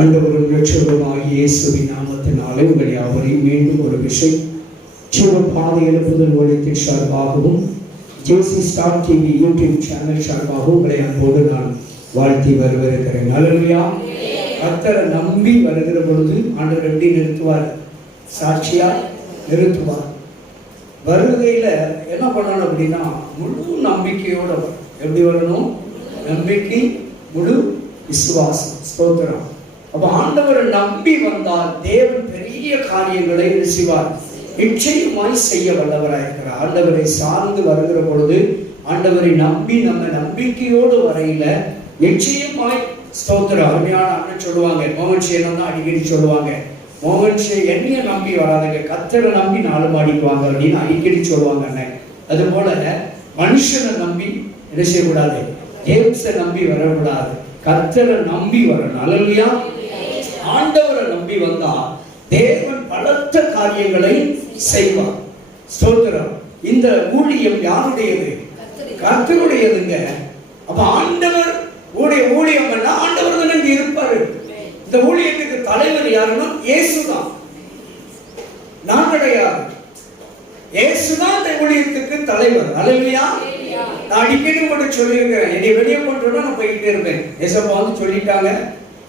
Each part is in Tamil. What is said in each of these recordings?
ஆண்டவரும் இரட்சகருமாகிய இயேசுவின் நாமத்தினாலே உங்கள் யாவரையும் மீண்டும் ஒரு விஷயம் ஜீவ பாதை எழுப்புதல் ஊழியத்தின் சார்பாகவும் ஜேசி ஸ்டார் டிவி யூடியூப் சேனல் சார்பாகவும் உங்களை அன்போடு நான் வாழ்த்தி வரவேற்கிறேன். அல்லேலூயா. கர்த்தரை நம்பி வருகிற பொழுது ஆண்டவர் எப்படி நிறுத்துவார்? சாட்சியா நிறுத்துவார். வருகையில என்ன பண்ணணும் அப்படின்னா, முழு நம்பிக்கையோட வரும். எப்படி வரணும்? நம்பிக்கை, முழு விசுவாசம். ஸ்தோத்திரம். அப்ப ஆண்டவரை நம்பி வந்தால் தேவன் பெரிய காரியங்களை செய்வார், நிச்சயமாய் செய்ய வல்லவராயிருக்கிறார். ஆண்டவரை சார்ந்து வருகிற பொழுது, ஆண்டவரை நம்பி நம்ம நம்பிக்கையோடு வரையில நிச்சயமாய் ஸ்தோத்திரம். அருமையான அண்ணன் சொல்லுவாங்க, மோகன் சேனம் தான் அடிக்கடி சொல்லுவாங்க, மோகன் சே என்னைய நம்பி வராதுங்க, கர்த்தரை நம்பி 4 மாடிக்கு வாங்க அப்படின்னு அடிக்கடி சொல்லுவாங்க அண்ணன். அது போல மனுஷனை நம்பி என்ன செய்யக்கூடாது? ஜேம்ஸை நம்பி வரக்கூடாது, கர்த்தரை நம்பி வரணும். அல்லேலூயா. ஆண்டவரை நம்பி வந்தா தேவன் பலத்த காரியங்களை செய்வார். ஸ்தோத்திரம். இந்த ஊழியம் யாருடையது? கர்த்தருடையதுங்க. அப்ப ஆண்டவர் ஊழியம் பண்ணா ஆண்டவர் தான் இங்க இருப்பாரு. இந்த ஊழியத்துக்கு தலைவர் யாருன்னா இயேசுதான், நான் கிடையாது. இயேசுதான் இந்த ஊழியத்துக்கு தலைவர். அல்லேலூயா. நான் அடிக்கடி கூட சொல்லியிருக்கிறேன், என்னை வெளியே கொண்டு நான் போயிட்டே இருப்பேன். ஏசப்பா வந்து சொல்லிட்டாங்க,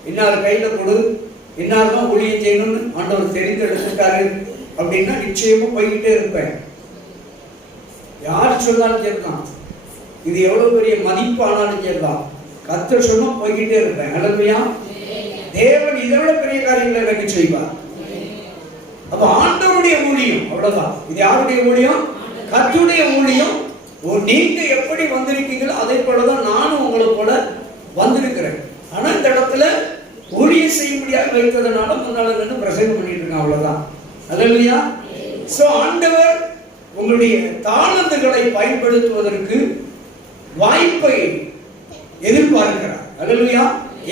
இன்னார் கையில கொடு, இன்னார் தான் ஊழியம் செய்யணும்னு ஆண்டவர் தெரிந்தெடுத்துட்டாரு அப்படின்னா நிச்சயமா போய்கிட்டே இருப்பேன். யார் சொன்னாலும் சரிதான், இது எவ்வளவு பெரிய மதிப்பு ஆனாலும் சரிதான், கர்த்தர் சொன்னா போய்கிட்டே இருப்பேன். அல்லேலூயா. தேவன் இதை விட பெரிய காரியங்களை எனக்கு செய்வார். அப்ப ஆண்டவருடைய ஊழியம் அவ்வளவுதான். இது யாருடைய ஊழியம்? கர்த்தருடைய ஊழியம். நீங்க எப்படி வந்திருக்கீங்களோ அதே போலதான் நானும் உங்களை போல வந்திருக்கிறேன். ஆனா இந்த இடத்துல ஊழியம் செய்யும்படியாக வைத்ததுனால முன்னால நின்று பிரசங்கம் பண்ணிட்டு இருக்கேன், அவ்வளவுதான். அல்லேலூயா. சோ ஆண்டவர் உங்களுடைய தாளந்துகளை பயன்படுத்துவதற்கு வாய்ப்பை எதிர்பார்க்கிறார். அல்லேலூயா.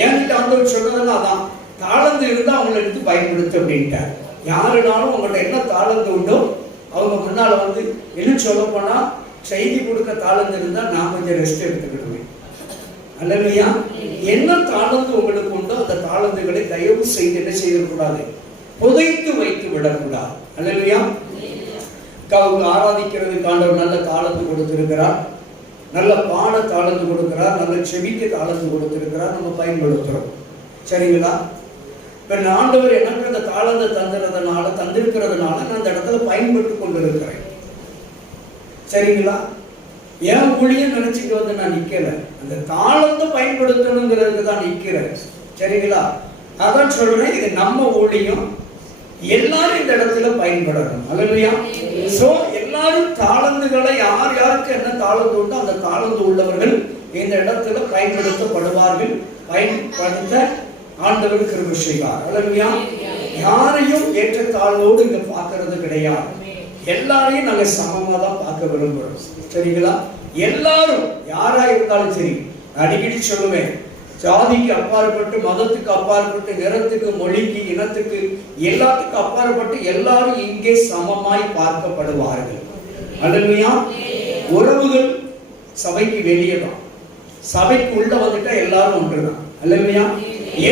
ஏன்ட்டு ஆண்டவர் சொன்னதெல்லாம் அதான், தாளந்து இருந்தா அவங்களை எடுத்து பயன்படுத்து அப்படின்ட்டார். யாருனாலும் உங்கள்ட்ட என்ன தாளந்து உண்டோ அவங்க முன்னால வந்து என்ன சொல்ல போனா, செய்தி கொடுக்க தாளந்து இருந்தா நான் கொஞ்சம் ரெஸ்ட் எடுத்துக்கிடுவேன். அல்லேலூயா. என்ன தாளந்து உங்களுக்கு உண்டோ அந்த தாளந்துகளை தயவு செய்து என்ன செய்யக்கூடாது? புதைத்து வைத்து விடக்கூடாது. அல்லேலூயா. ஆராதிக்கிறதுக்கு ஆண்டவர் நல்ல தாளந்து கொடுத்திருக்கிறார், நல்ல பாட தாளந்து கொடுக்கிறார், நல்ல செவிக்க தாளந்து கொடுத்திருக்கிறார், நம்ம பயன்படுத்துறோம். சரிங்களா? இப்ப ஆண்டவர் எனக்கு அந்த தாளந்து தந்திருக்கிறதுனால நான் அந்த இடத்துல பயன்பட்டு கொண்டிருக்கிறேன். சரிங்களா? ஏன் ஊழியம் நினைச்சுட்டு வந்து நான் நிக்கல, அந்த தாளத்தை பயன்படுத்தணுங்கிறதுக்கு தான் நிக்கிறேன். சரிங்களா? அதான் சொல்றேன், இது நம்ம ஊழியம், எல்லாரும் இந்த இடத்துல பயன்படணும். அல்லேலூயா. சோ எல்லாரும் தாளந்துகளை யார் யாருக்கு என்ன தாளந்து உண்டோ அந்த தாளந்து உள்ளவர்கள் இந்த இடத்துல பயன்படுத்தப்படுவார்கள். பயன்படுத்த ஆண்டவர் கிருபை செய்வார். அல்லேலூயா. யாரையும் ஏற்ற தாழ்வோடு இங்க பார்க்கறது கிடையாது, எல்லாரையும் நாங்க சமமா தான் பார்க்க விரும்புறோம். சரிங்களா? எல்லாரும் யாரா இருந்தாலும் சரி, அடிக்கடி சொல்லுவேன், ஜாதிக்கு அப்பாற்பட்டு, மதத்துக்கு அப்பாற்பட்டு, நிறத்துக்கு, மொழிக்கு, இனத்துக்கு, எல்லாத்துக்கும் அப்பாற்பட்டு எல்லாரும் இங்கே சமமாய் பார்க்கப்படுவார்கள். அல்லேலூயா. உறவுகள் சபைக்கு வெளியே தான், சபைக்கு உள்ள வந்துட்டா எல்லாரும் ஒன்றுதான். அல்லேலூயா.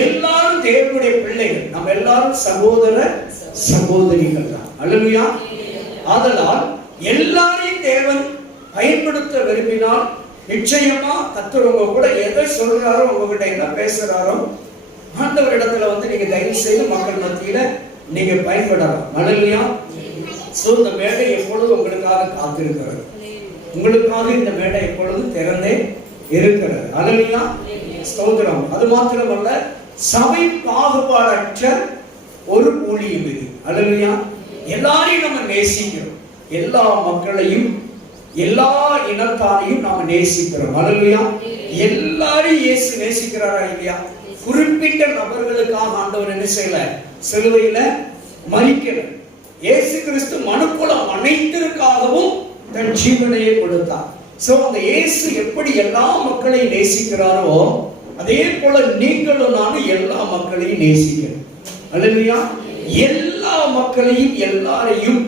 எல்லாரும் தேவனுடைய பிள்ளைகள், நம்ம எல்லாரும் சகோதர சகோதரிகள் தான். அல்லேலூயா. ஆதலால் எல்லாரையும் தேவன் பயன்படுத்த விரும்பினால் நிச்சயமா கர்த்தர் உங்க கூட எதை சொல்றாரோ, உங்ககிட்ட என்ன பேசுறாரோ ஆண்டவர் இடத்துல வந்து நீங்க தயவு செய்து மக்கள் மத்தியில நீங்க பயன்படலாம். அல்லேலூயா. சோ இந்த மேடை எப்பொழுது உங்களுக்காக காத்திருக்கிறது, உங்களுக்காக இந்த மேடை எப்பொழுது திறந்தே இருக்கிறது. அல்லேலூயா. ஸ்தோத்திரம். அது மாத்திரமல்ல, சபை பாகுபாடற்ற ஒரு ஊழியம் இது. அல்லேலூயா. எல்லாரையும் நம்ம நேசிக்கிறோம், எல்லா மக்களையும் எல்லா இனத்தாரையும் நாம நேசிக்கிறோம். அல்லேலூயா. எல்லாரையும் இயேசு நேசிக்கிறாரா இல்லையா? குறிப்பிட்ட நபர்களுக்காக ஆண்டவர் என்ன செய்யல? சிலுவையில மரிக்கல. இயேசு கிறிஸ்து மனுக்குலம் அனைத்திற்காகவும் தன் ஜீவனையை கொடுத்தார். சோ அந்த இயேசு எப்படி எல்லா மக்களையும் நேசிக்கிறாரோ அதே போல நீங்களும் நானும் எல்லா மக்களையும் நேசிக்கணும். அல்லேலூயா. எல்லா மக்களையும் எல்லாரையும்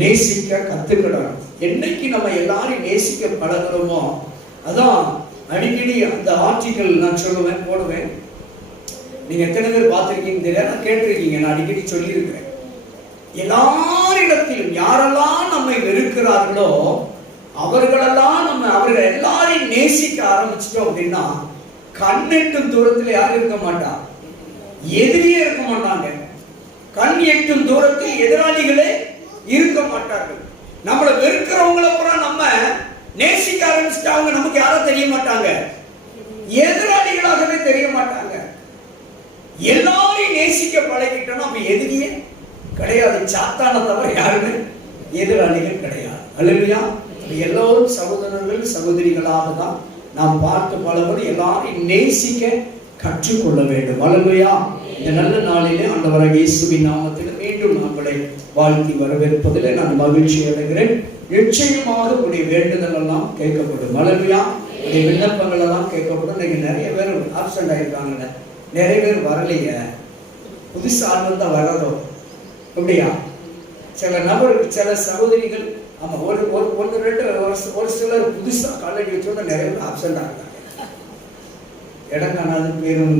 நேசிக்க கத்துக்கணும். என்னைக்கு நம்ம எல்லாரையும் நேசிக்க பழகிறோமோ, அதான் அடிக்கடி அந்த ஆர்டிக்கல் நான் சொல்லுவேன், போடுவேன். நீங்க எத்தனை பேர் பார்த்துருக்கீங்க தெரியல, நான் கேட்டிருக்கீங்க, நான் அடிக்கடி சொல்லியிருக்கிறேன். எல்லாரிடத்திலும் யாரெல்லாம் நம்மை வெறுக்கிறார்களோ அவர்கள் எல்லாரையும் நேசிக்க ஆரம்பிச்சிட்டோம் அப்படின்னா கண்ணெட்டும் தூரத்தில் யாரும் இருக்க மாட்டா, எதிரியே இருக்க மாட்டாங்க. கண் எட்டும் தூரத்தில் எதிராளிகளே இருக்க மாட்டார்கள். நம்மளை வெறுக்கிறவங்கள அப்புறம் நம்ம நேசிக்க ஆரம்பிச்சுட்டு அவங்க நமக்கு யாரும் தெரிய மாட்டாங்க, எதிராளிகளாகவே தெரிய மாட்டாங்க. எல்லாரையும் நேசிக்க பழகிட்டோம்னா அப்ப எதிரியே கிடையாது. சாத்தான தவிர யாருமே எதிராளிகள் கிடையாது. அல்லேலூயா. எல்லோரும் சகோதரர்கள் சகோதரிகளாக தான் நாம் பார்த்து பழகும்போது எல்லாரையும் நேசிக்க கற்றுக்கொள்ள வேண்டும். அல்லேலூயா. இந்த நல்ல நாளிலே ஆண்டவராகிய இயேசுவின் நாமத்தில் மீண்டும் உங்களை வாழ்த்தி வரவேற்பதில் நான் மகிழ்ச்சி அடைகிறேன். நிச்சயமாக உங்களுடைய வேண்டுதல் எல்லாம் கேட்கப்படும். அல்லேலூயா. உங்களுடைய விண்ணப்பங்கள் எல்லாம் கேட்கப்படும். இன்னைக்கு நிறைய பேர் ஆப்சென்ட் ஆயிருக்காங்க, நிறைய பேர் வரலையே, புதுசு ஆள் தான் வர்றதோ அப்படியா? சில நபர் சில சகோதரிகள் ஆமா ஒன்று ரெண்டு ஒரு சிலர் புதுசா காலேஜ் வச்சோட நிறைய பேர் ஆப்சென்ட் ஆகிறாங்க. இடம் காணாது பேரும்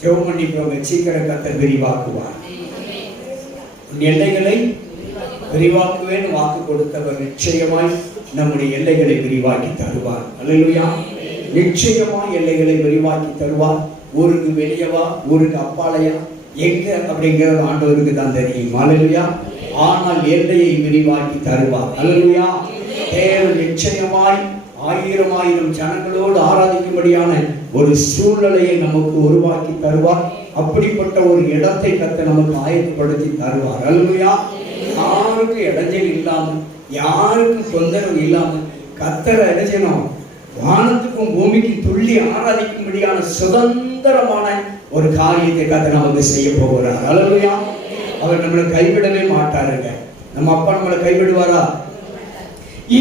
ஜெபம் பண்ணிக்கோங்க. சீக்கிரம் கர்த்தர் விரிவாக்குவார். எல்லைகளை விரிவாக்குவேன்னு வாக்கு கொடுத்தவர் நிச்சயமாய் நம்முடைய எல்லைகளை விரிவாக்கி தருவார். அல்லேலூயா. நிச்சயமாய் எல்லைகளை விரிவாக்கி தருவார். ஊருக்கு வெளியவா ஊருக்கு அப்பாலையா எங்க அப்படிங்கிறது ஆண்டவருக்கு தான் தெரியும். அல்லேலூயா. ஆனால் எல்லையை விரிவாக்கி தருவார். அல்லேலூயா. தேவன் நிச்சயமாய் 1000 ஜனங்களோடு ஆராதிக்கும்படியான ஒரு சூழ்நிலையை நமக்கு உருவாக்கி தருவார். அப்படிப்பட்ட ஒரு இடத்தை கர்த்தர் நமக்கு ஆயத்தப்படுத்தி தருவார். அல்லேலூயா. யாருக்கு இடைஞ்சல் இல்லாமல் யாருக்கும் தொந்தரவு இல்லாமல் கர்த்தரை இடைஞ்சணும் வானத்துக்கும் பூமிக்கும் துள்ளி ஆராதிக்கும்படியான சுதந்திரமான ஒரு காரியத்தை கர்த்தர் நமக்கு செய்ய போகிறார். அல்லேலூயா. அவர் நம்மளை கைவிடவே மாட்டாருங்க. நம்ம அப்பா நம்மளை கைவிடுவாரா?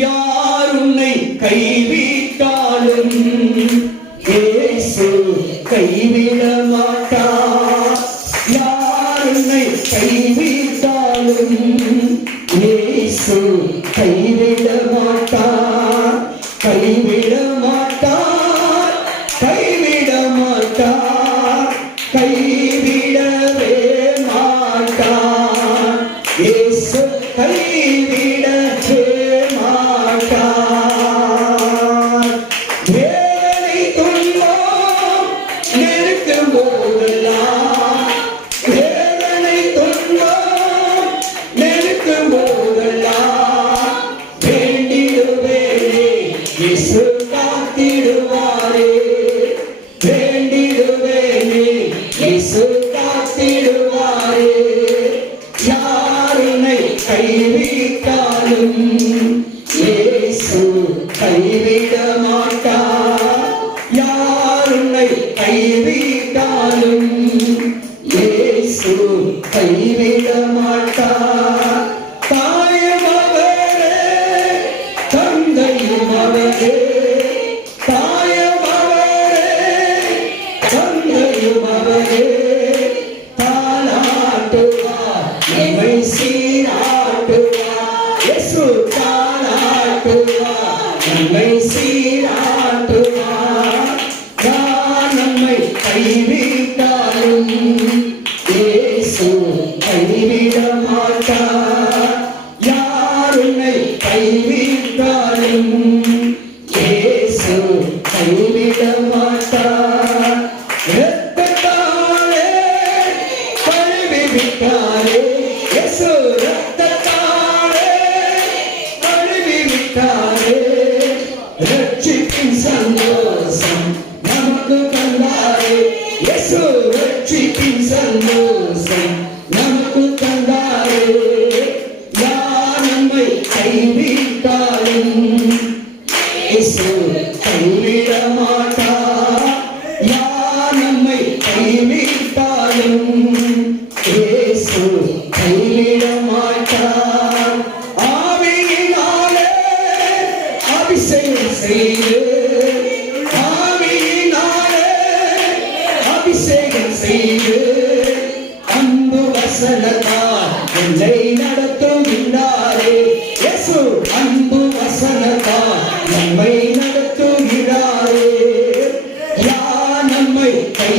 யார் உன்னை கைவிட்டாலும் இயேசு கைவிட மாட்டார். யார் உன்னை கைவிட்டாலும் இயேசு கைவிட மாட்டார். கைவிட மாட்டார், கைவிட மாட்டார், கைவிடவே மாட்டார். இயேசு கைவிடவே மாட்டார். வேதனை துன்பம் நெருக்கும் போதெல்லாம், வேதனை துன்பம் நெருக்கும் போதெல்லாம் வேண்டிடுவேனே இயேசு காத்திடுவாரே. வேண்டிடுவேனே இயேசு காத்திடுவாரே. யாருனை கைவிட்டாலும் இயேசு கைவிட மாட்டார். யாருனை கைவிட்டாலும் இயேசு கைவிட மாட்டார். தாயும் அவரே தந்தையும் அவரே, தாயும் அவரே தந்தையும் அவரே. தாலாட்டுவார் நம்மை சீராட்டுவார். இயேசு தாலாட்டுவார் நம்மை சீராட்டுவார். யார் நம்மை கைவிட்டாலும் இயேசு கைவிட மாட்டார். யார் உன்னை கைவிட்டாலும் இயேசு கைவிட மாட்டார். இரத்தத்தாலே கழுவிவிட்டாரே இயேசு, இரத்தத்தாலே கழுவிவிட்டாரே. ரட்சிப்பின் சந்தோஷம் நமக்கு தந்தாரே இயேசு, ரட்சிப்பின் சந்தோஷம் நமக்கு தந்தாரே. யார் நம்மை கைவிட்டாலும் இயேசு கைவிட மாட்டார். யார் நம்மை கைவிட்டாலும் இயேசு கைவிட மாட்டார். ஆவியினாலே அபிஷேகம் செய்து, ஆவியினாலே அபிஷேகம் செய்து அன்பு வசனத்தால் என்னை நடத்துகின்றாரே இயேசு. அன்பு வசனத்தால் நம்மை நடத்துகிறாரே. யார் நம்மை கை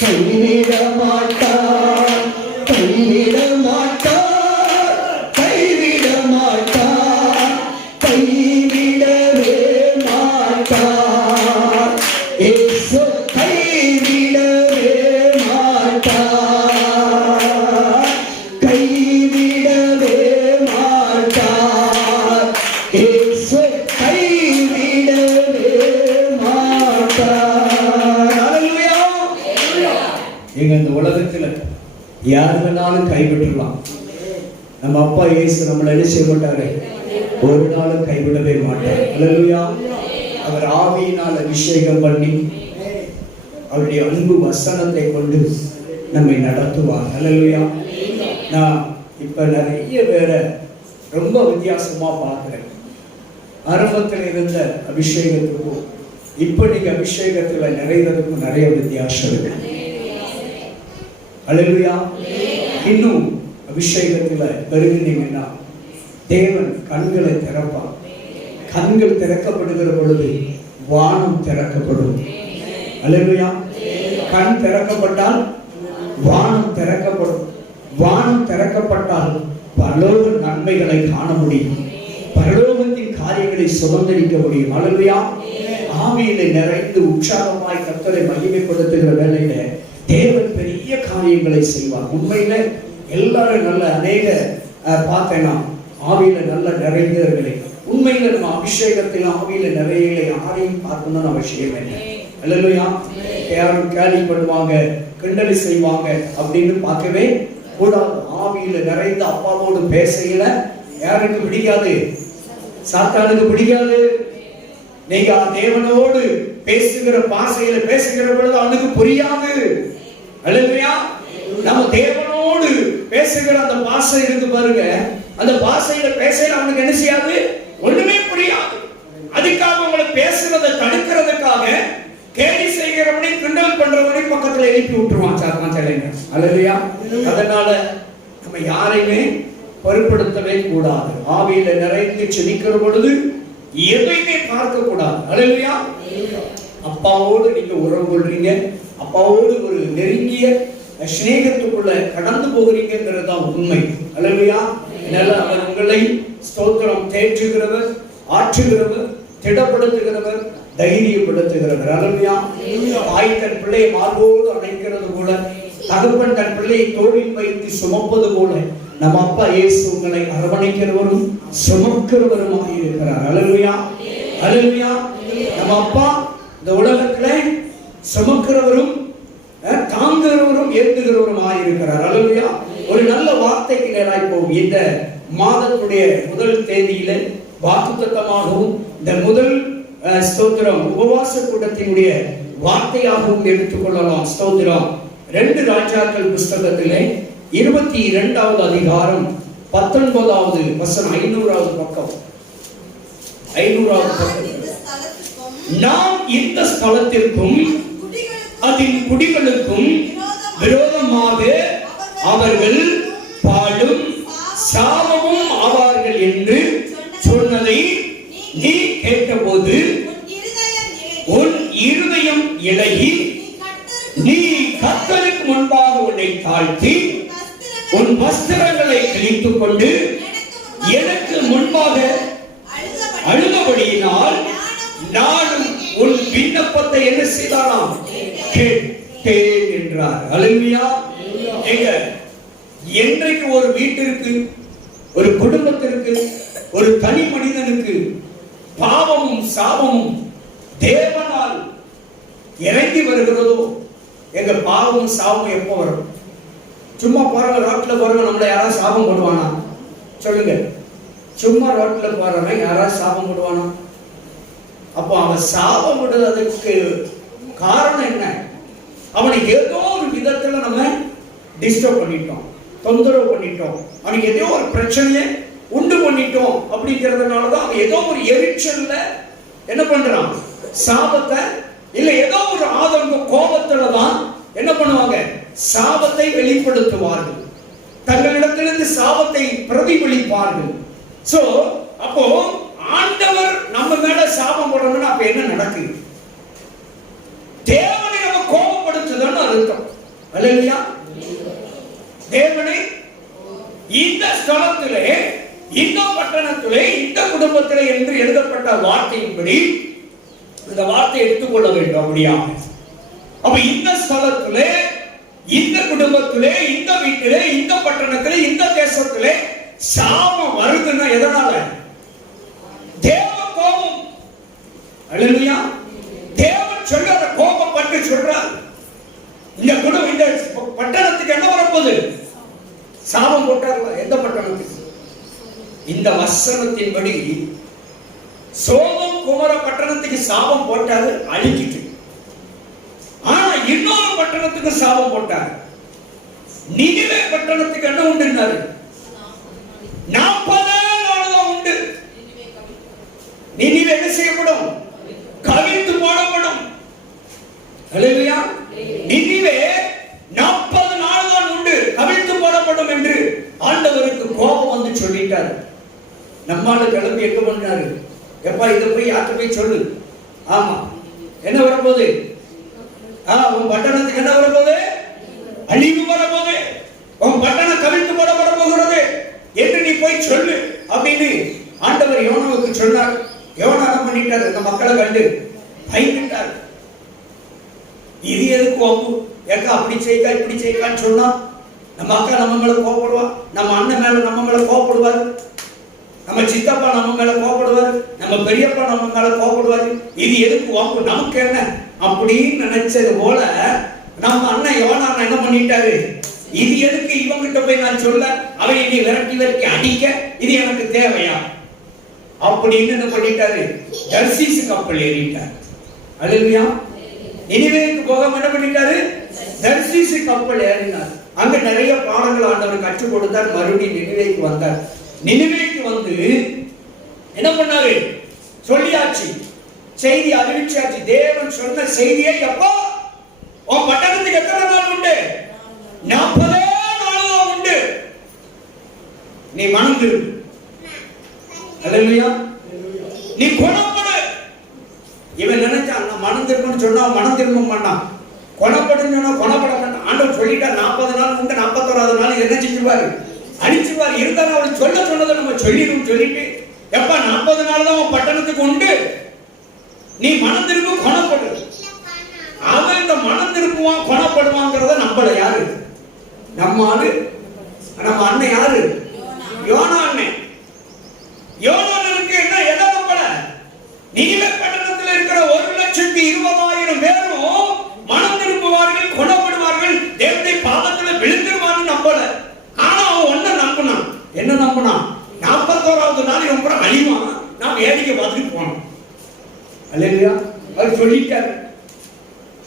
கைவிட மாட்டார், கைவிட மாட்டார், கைவிட மாட்டார், கைவிடவே மாட்டார். இயேசு கைவிடவே மாட்டார், கைவிடவே மாட்டார். இயேசு கைவிடவே மாட்டார். ஹல்லேலூயா. எங்க இந்த உலகத்துல யார் வேணாலும் கைவிட்டுலாம். நம்ம அப்பா இயேசு நம்மளை என்ன செய்ய மாட்டாரு? ஒரு நாளும் கைவிடவே மாட்டார். ஹல்லேலூயா. அவர் ஆவியினால் அபிஷேகம் பண்ணி அவருடைய அன்பு வசனத்தை கொண்டு நம்மை நடத்துவார். ஹல்லேலூயா. நான் இப்ப நிறைய பேரை ரொம்ப வித்தியாசமா பார்க்கிறேன். ஆரம்பத்தில் இருந்த அபிஷேகத்துக்கும் இப்ப நீங்க அபிஷேகத்துல நிறைவதற்கும் நிறைய வித்தியாசம் இருக்கு. ஹல்லேலூயா. இன்னும் அபிஷேகத்துல பெருகினீங்கன்னா தேவன் கண்களை திறப்பார். கண்கள் திறக்கப்படுகிற பொழுது வானம் திறக்கப்படும். ஹல்லேலூயா. கண் திறக்கப்பட்டால் வானம் திறக்கப்படும். வானம் திறக்கப்பட்டால் பரலோக நன்மைகளை காண முடியும், பரலோகத்தின் காரியங்களை சுதந்திரிக்க முடியும். ஹல்லேலூயா. ஆவியிலே நிறைந்து உற்சாகமாய் கர்த்தரை மகிமைப்படுத்துகிற வேளையில தேவன் பெரிய காரியங்களை செய்வார். உண்மையில எல்லாரும் நல்ல அநேக பார்த்தேன்னா ஆவியில நல்ல நிறைந்தவர்களே. உண்மையில நம்ம அபிஷேகத்தில் ஆவியில நிறைய யாரையும் பார்க்கணும்னு அவசியம் இல்லை. ஹல்லேலூயா. யாரும் கேலி பண்ணுவாங்க, கிண்டலி செய்வாங்க அப்படின்னு பார்க்கவே கூடாது. ஆவியில நிறைந்த அப்பாவோடு பேசையில யாருக்கு பிடிக்காது? சாத்தானுக்கு பிடிக்காது. நீங்க தேவனோடு பேசுகிற பாஷையில பேசுகிற பொழுது அவனுக்கு புரியாது. ஹல்லேலூயா. நம்ம தேவனோடு பேசுகிற அந்த பாஷை இருக்கு பாருங்க, அந்த பாஷையில பேசையில அவனுக்கு என்ன செய்யாது? ஒண்ணுமே புரியாது. அதுக்காக உங்களை பேசுறதை தடுக்கிறதுக்காக கேலி செய்கிறவனை கிண்டல் பண்றவனை பக்கத்துல எழுப்பி விட்டுருவான் சாத்தான் தலைங்க. ஹல்லேலூயா. அதனால நம்ம யாரையுமே பொருட்படுத்தவே கூடாது. ஆவியில நிறைந்து செபிக்கிற பொழுது எதையுமே பார்க்க கூடாது. ஹல்லேலூயா. அப்பாவோடு நீங்க உறவு கொள்றீங்க, அப்பாவோடு ஒரு நெருங்கிய ஸ்நேகத்துக்குள்ள கடந்து போகிறீங்கிறது தான் உண்மை. ஹல்லேலூயா. அவர் உங்களை ஸ்தோத்திரம் தேற்றுகிறவர், ஆற்றுகிறவர், திடப்படுத்துகிறவர், தைரியப்படுத்துகிறவர். ஹல்லேலூயா. தாய் தன் பிள்ளையை மார்போடு அணைக்கிறது போல, தகப்பன் தன் பிள்ளையை தோளில் வைத்து சுமப்பது போல நம்ம அப்பா இயேசு உங்களை அரவணைக்கிறவரும் சுமக்கிறவருமாக இருக்கிறார். ஹல்லேலூயா. ஹல்லேலூயா. நம்ம அப்பா இந்த உலகத்துல சுமக்கிறவரும் தாங்குகிறவரும் ஏற்றுகிறவருமாக இருக்கிறார். ஹல்லேலூயா. ஒரு நல்ல வார்த்தைக்கு நேராய் போகும். இந்த மாதத்துடைய முதல் தேதியில வாக்குத்தத்தமாகவும் இந்த முதல் ஸ்தோத்திரம் உபவாச கூட்டத்தினுடைய வார்த்தையாகவும் எடுத்துக்கொள்ளலாம். ஸ்தோத்திரம் 2 ராஜாக்கள் புஸ்தகத்திலே 22வது அதிகாரம் 19வது வசனம் 500வது பக்கம். 500வது பக்கம். நாம் இந்த ஸ்தலத்திற்கும் அதன் குடிகளுக்கும் விரோதமாக அவர்கள் பாடும் சாபமும் ஆவார்கள் என்று சொன்னதை நீ கேட்டபோது உன் இருதயம் இளகி நீ கர்த்தருக்கு முன்பாக உன்னை தாழ்த்தி உன் வஸ்திரங்களை கிழித்துக் கொண்டு எனக்கு முன்பாக அழுதபடியினால் நானும் உன் விண்ணப்பத்தை என்ன செய்தாராம்? கேட்டேன் என்றார். ஹல்லேலூயா. என்றைக்கு ஒரு வீட்டிற்கு, ஒரு குடும்பத்திற்கு, ஒரு தனி மனிதனுக்கு பாவமும் சாபமும் தேவனால் இறங்கி வருகிறதோ, எங்க பாவமும் சாபமும் எப்போ வரும்? சும்மா பாருங்க, ரோட்ல பாருங்க, நம்மள யாராவது சாபம் போடுவானா? சொல்லுங்க. சும்மா ரோட்ல போறவன் யாராவது சாபம் போடுவானா? அப்போ அவன் சாபம் விடுறதுக்கு காரணம் என்ன? அவனை ஏதோ ஒரு விதத்துல நம்ம டிஸ்டர்ப் பண்ணிட்டோம், தொந்தரவு பண்ணிட்டோம், அவனுக்கு ஏதோ ஒரு பிரச்சனையை உண்டு பண்ணிட்டோம். அப்படிங்கிறதுனாலதான் அவன் ஏதோ ஒரு எரிச்சல்ல என்ன பண்றான்? சாபத்தை இல்ல ஏதோ ஒரு ஆதங்க கோபத்துலதான் என்ன பண்ணுவாங்க? சாபத்தை வெளிப்படுத்துவார்கள், தங்களிடத்திலிருந்து சாபத்தை பிரதிபலிப்பார்கள். சோ அப்போ ஆண்டவர் நம்ம மேல சாபம் போடணும்னா அப்ப என்ன நடக்குது? தேவனை நம்ம கோபப்படுத்துதல்னு அர்த்தம். அல்லேலூயா. தேவனே இந்த ஸ்தலத்திலே, இந்த பட்டணத்திலே, இந்த குடும்பத்திலே என்று எழுதப்பட்ட வார்த்தையின்படி இந்த வார்த்தையை எடுத்துக்கொள்ள வேண்டும். அப்படியா? அப்ப இந்த ஸ்தலத்திலே, இந்த குடும்பத்திலே, இந்த வீட்டிலே, இந்த பட்டணத்திலே, இந்த தேசத்திலே சாபம் வருதுன்னா எதனால? தேவ கோபம். அல்லேலூயா. தேவன் சொல்ற கோபப்பட்டு சொல்றார். இந்த குடும்பம், இந்த பட்டணத்துக்கு என்ன வரப்போகுது? சாபம் போட்டார்களா? எந்த பட்டணத்துக்கு? இந்த வசனத்தின்படி சோதம் குமர பட்டணத்துக்கு சாபம் போட்டாரு, அழிக்கிட்டு. ஆனா இன்னொரு பட்டணத்துக்கு சாபம் போட்டாரு. நினிவே பட்டணத்துக்கு என்ன உண்டுனாரு? 40 நாள் தான் உண்டு. நினிவே என்ன செய்யப்படும்? கவிழ்த்து போடப்படும். அல்லேலூயா. நினிவே 40 நாள் தான் உண்டு, கவிழ்த்து போடப்படும் என்று ஆண்டவருக்கு கோபம் வந்து சொல்லிட்டார். நம்மால கிளம்பி எங்க பண்ணாரு? எப்பா இதை போய் யார்கிட்ட போய் சொல்லு. ஆமா, என்ன வரப்போகுது? உன் பட்டணத்துக்கு என்ன வரப்போகுது? அழிவு வரப்போகுது. உன் பட்டணம் கவிழ்த்து போடப்பட போகிறது என்று நீ போய் சொல்லு அப்படின்னு ஆண்டவர் யோனாவுக்கு சொன்னார். யோனா என்ன பண்ணிட்டார்? இந்த மக்களை கண்டு பயந்துட்டார். இது எதுக்கு வம்பு? ஏக்கா அப்படி செய்யக்கா இப்படி செய்யக்கான்னு சொன்னா நம்ம அக்கா நம்ம மேல கோபப்படுவா, நம்ம அண்ணன் மேல நம்ம மேல கோபப்படுவார், நம்ம சித்தப்பா நம்ம மேல கோபப்படுவார், நம்ம பெரியப்பா நம்ம மேல கோபப்படுவார். இது எதுக்கு வம்பு? நமக்கு என்ன அப்படின்னு நினைச்சது போல நம்ம அண்ணன் யோனா என்ன பண்ணிட்டாரு? இது எதுக்கு இவங்கிட்ட போய் நான் சொல்ல, அவன் என்னை விரட்டி விரட்டி அடிக்க, இது எனக்கு தேவையா அப்படின்னு என்ன பண்ணிட்டாரு? தர்சீசு கப்பல் ஏறிட்டார். அல்லேலூயா. நினிவேக்கு போகாம என்ன பண்ணிட்டாரு? தர்சீசு கப்பல் ஏறினார். அங்க நிறைய பாடங்கள் ஆண்டவர் கற்றுக் கொடுத்தார். மறுபடியும் நினிவேக்கு வந்தார். நினிவேக்கு வந்து என்ன பண்ணாரு? சொல்லியாச்சு, செய்தி அறிவிச்சாச்சு. தேவன் சொன்ன செய்தியை எப்போ? உன் பட்டணத்துக்கு எத்தனை நாள் உண்டு? 40 நாள் உண்டு. நீ மனம் திரும்பு. அல்லேலூயா. நீ குணப்படு. இவன் நினைச்சான் நான் மனம் திரும்புன்னு சொன்னா மனம் திரும்ப மாட்டான், குணப்படுன்னு சொன்னா குணப்பட மாட்டான். ஆண்டவர் சொல்லிட்டா 40 நாள் உண்டு. 41வது நாள் என்ன செஞ்சுவாரு? அழிச்சுவாரு. இருந்தாலும் அவளுக்கு சொல்ல சொன்னதை நம்ம சொல்லிடும். சொல்லிட்டு எப்ப 40 நாள் தான் உன் பட்டணத்துக்கு உண்டு, நீ மனம் திரும்ப குணப்படு. அவன் இந்த மனம் திரும்புவான் குணப்படுவாங்கிறத நம்பல. யாரு? நம்ம ஆளு, நம்ம அண்ணன். யாரு? யோனா அண்ணன். யோனானுக்கு என்ன எதை நம்பல? நினிவே பட்டணத்தில் இருக்கிற 1,20,000 பேரும் மனம் திரும்புவார்கள், குணப்படுவார்கள், தேவனுடைய பாதத்தில் விழுந்துருவான்னு நம்பல. ஆனா அவன் ஒன்ன நம்பினான். என்ன நம்பினான்? 41வது நாள் இவன் அழிவான், நான் வேடிக்கை பார்த்துட்டு போனோம். அல்லேலூயா. அவர் சொல்லிட்டாரு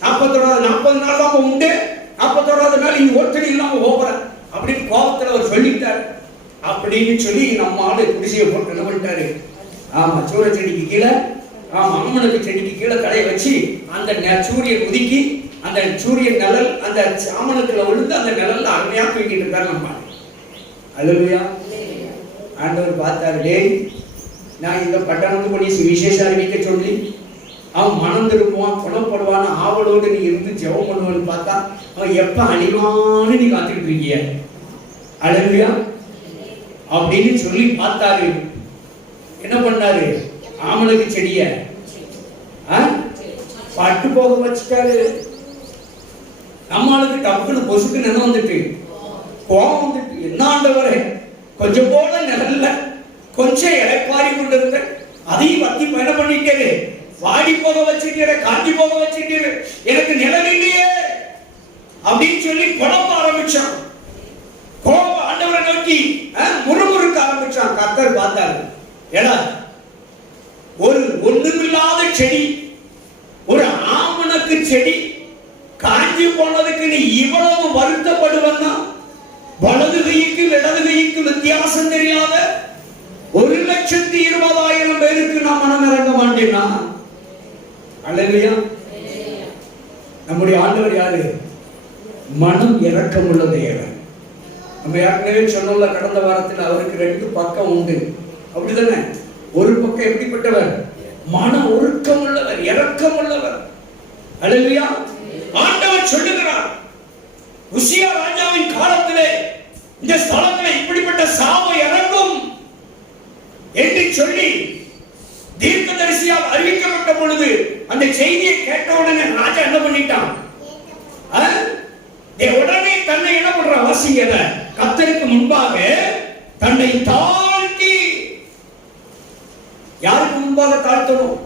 40 நாள் தான் உண்டு, 41வது நாள் இங்க ஒருத்தர் இல்லாம போற அப்படின்னு கோபத்துல அவர் சொல்லிட்டார். அப்படின்னு சொல்லி நம்ம ஆளு குடிசையை போட்டு என்ன பண்ணிட்டாரு? ஆமா, சூரிய செடிக்கு கீழே, ஆமா அம்மனுக்கு செடிக்கு கீழே கடையை வச்சு அந்த சூரியன் உதிக்கி அந்த சூரியன் நிழல் அந்த சாமனுக்குள்ள விழுந்து அந்த நிழல்ல அருமையா தூங்கிட்டு இருக்காரு நம்ம. அல்லேலூயா. ஆண்டவர் பார்த்தாரு, டேய் நான் இந்த பட்டணத்துக்கு நீ சுவிசேஷம் அறிவிக்க சொல்லி அவன் மனம் திரும்புவான் குணப்படுவான் ஆவலோடு நீ இருந்து ஜெபம் பண்ணுவான்னு பார்த்தா அவன் எப்ப அழிவான்னு நீ காத்துக்கிட்டு இருக்கிய. அல்லேலூயா. அப்படின்னு சொல்லி பார்த்தாரு. என்ன பண்ணாரு? ஆமலுக்கு செடிய பட்டு போக வச்சுட்டாரு. நம்மளுக்கு டப்புன்னு பொசுக்கு நிலம் வந்துட்டு கோபம் வந்துட்டு, என்ன ஆண்டவரே கொஞ்சம் போல நிழல்ல கொஞ்சம் இலைப்பாரி கொண்டு இருந்த அதையும் வத்தி பயணம் பண்ணிட்டே வாடி போக வச்சுட்டீர, காட்டி போக வச்சுட்டீரு, எனக்கு நிழல் இல்லையே அப்படின்னு சொல்லி குழப்ப ஆரம்பிச்சான். கோப ஆண்டவரை நோக்கி முறுமுறுக்க ஆரம்பிச்சான். கர்த்தர் பார்த்தாரு, ஏடா ஒரு ஒண்ணுமில்லாத செடி, ஒரு ஆமணக்கு செடி காஞ்சி போனதுக்கு நீ இவ்வளவு வருத்தப்படுவன்னா, வலது கைக்கு இடது கைக்கு வித்தியாசம் தெரியாத 1,20,000 பேருக்கு நான் மனம் இறங்க மாட்டேன்னா. அல்லேலூயா. நம்முடைய ஆண்டவர் யாரு? மனம் இரக்கமுள்ள தேவன். நம்ம ஏற்கனவே சொன்னோம்ல கடந்த வாரத்தில், அவருக்கு 2 பக்கம் உண்டு. அப்படிதானே? ஒரு பக்கம் எப்படிப்பட்டவர்? மன ஒழுக்கம் உள்ளவர், இரக்கம் உள்ளவர். அல்லேலூயா. ஆண்டவர் சொல்லுகிறார், உசியா ராஜாவின் காலத்திலே இந்த ஸ்தலத்தில் இப்படிப்பட்ட சாவு இறங்கும் என்று சொல்லி தீர்க்கதரிசியால் அறிவிக்கப்பட்ட பொழுது அந்த செய்தியை கேட்ட உடனே ராஜா என்ன பண்ணிட்டான்? உடனே தன்னை என்ன பண்ற? வாசிங்க, கர்த்தருக்கு முன்பாக தன்னை தாழ்த்தி. யாருக்கு முன்பாக தாழ்த்தணும்?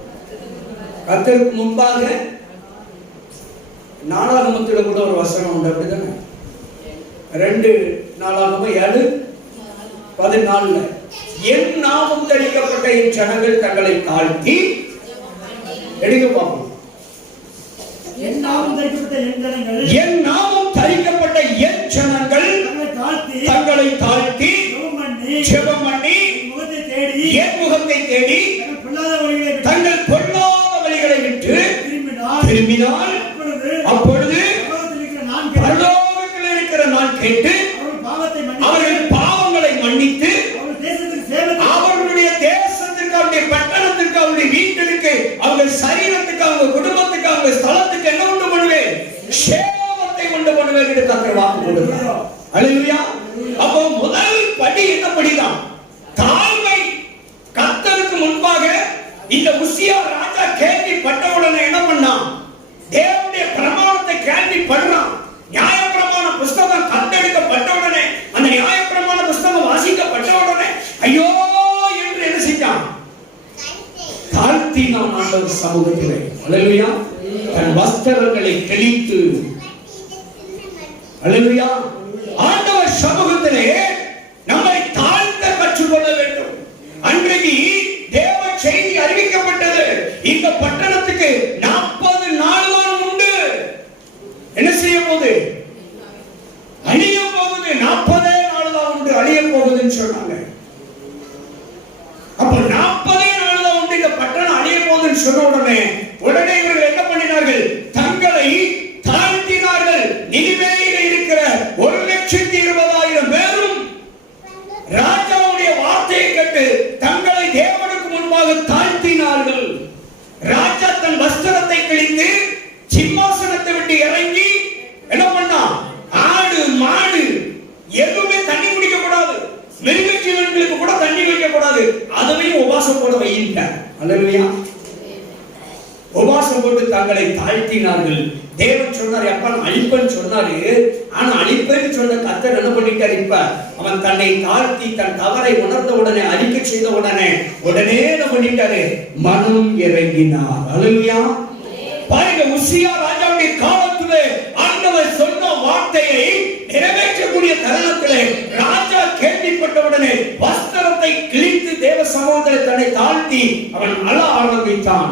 கர்த்தருக்கு முன்பாக. நாளாகமத்தில் கூட ஒரு வசனம் உண்டு, அப்படிதானே? 2 நாளாகமம் 7:14 என் நாமம் தரிக்கப்பட்ட என் ஜனங்கள் தங்களை தாழ்த்தி. எடுக்க பார்ப்போம். என் நாமம் தரிக்கப்பட்ட என் ஜனங்கள் தங்களை தாழ்த்தி ஜெபம் பண்ணி என் முகத்தை தேடி தங்கள் பொல்லாத வழிகளை விட்டு திரும்பினால் அப்பொழுது பரலோகத்தில் இருக்கிற நான் கேட்டு அவர்கள் பாவங்களை மன்னித்து அவர்களுடைய தேசத்திற்கு, அவருடைய பட்டணத்திற்கு, அவருடைய வீட்டிற்கு, அவர்கள் சரீரத்துக்கு, அவங்க குடும்பத்துக்கு, அவங்க ஸ்தலத்துக்கு என்ன உண்டு பண்ணுவேன்? சேமத்தை உண்டு பண்ணுவேன் என்று கர்த்தர் வாக்கு கொடுக்கிறார். அல்லேலூயா. அப்போ முதல் படி என்ன படிதான்? தாழ்மை. கர்த்தருக்கு முன்பாக இந்த உசியா ராஜா கேள்விப்பட்டவுடனே என்ன பண்ணான்? தேவனுடைய பிரமாணத்தை கேள்விப்படுறான். நியாயப்பிரமாண புஸ்தகம் கண்டெடுக்கப்பட்டவுடனே, அந்த நியாயப்பிரமாண புஸ்தகம் வாசிக்கப்பட்டவுடனே ஐயோ என்று என்ன செஞ்சான்? தாழ்த்தினான் ஆண்டவர் சமூகத்திலே. அல்லேலூயா. தன் வஸ்திரங்களை கிழித்து, அல்லேலூயா, ஆண்டவர் சமூகத்திலே நம்மை தாழ்த்த கற்றுக்கொள்ள வேண்டும். அன்றைக்கு தேவ செய்தி அறிவிக்கப்பட்டது. இந்த பட்டணத்துக்கு 40 நாள் தான் உண்டு. என்ன செய்ய போகுது? அழிய போகுது. 40 நாள் தான் உண்டு, அழிய போகுதுன்னு சொன்னாங்க. அப்ப 40 நாள் தான் உண்டு, இந்த பட்டணம் அழிய போகுதுன்னு சொன்ன உடனே இவர்கள் என்ன பண்ணினார்கள்? தங்களை தாழ்த்தினார்கள். நினிவேயில் இருக்கிற 1,20,000 பேரும் ராஜாவுடைய வார்த்தையை கேட்டு தங்களை தேவனுக்கு முன்பாக தாழ்த்தினார்கள். ராஜா தன் வஸ்திரத்தை கிழித்து சிம்மாசனத்தை விட்டு இறங்கி என்ன பண்ணா? ஆடு மாடு எதுவுமே தண்ணி குடிக்க கூடாது, மிருக ஜீவன்களுக்கு கூட தண்ணி வைக்க கூடாது, அதுலயும் உபவாசம் போட வையிட்டார். அல்லேலூயா. உபவாசம் போட்டு தங்களை தாழ்த்தினார்கள். தேவன் சொன்னார், எப்ப அழிப்பன்னு சொன்னாரு. ஆனா அழிப்பன்னு சொன்ன கர்த்தர் என்ன பண்ணிட்டார்? இப்ப அவன் தன்னை தாழ்த்தி தன் தவறை உணர்ந்த உடனே, அறிக்கை செய்த உடனே என்ன பண்ணிட்டாரு? மனம் இறங்கினார். அல்லேலூயா. பாருங்க, உசியா ராஜாவுடைய காலத்திலே ஆண்டவர் சொன்ன வார்த்தையை நிறைவேற்றக்கூடிய தருணத்திலே ராஜா கேள்விப்பட்ட உடனே வஸ்திரத்தை கிழித்து தேவ சமூகத்தில் தன்னை தாழ்த்தி அவன் அழ ஆரம்பித்தான்.